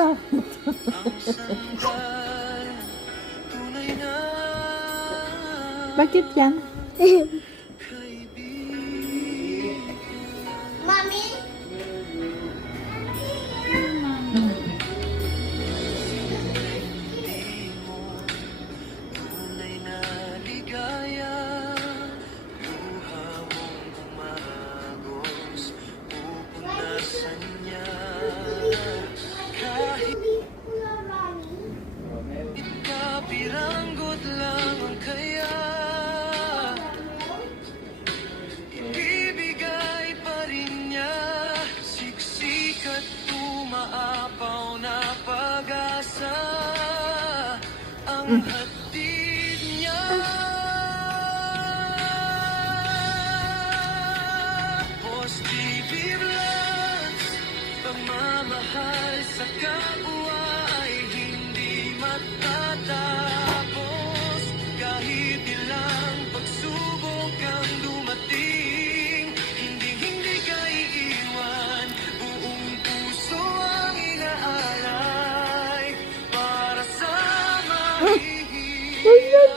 Bakit? Bakit yan? Mami? Piranggot lang ang kaya ibibigay pa rin niya. Siksik at tumaapaw na pag-asa ang hatid niya. Positive vlogs, pagmamahal sa kapwa ay hindi matatapos. Kahit ilang pagsubok ang dumating, hindi ka iiwan. Buong puso ang inaalay para sa mahihirap.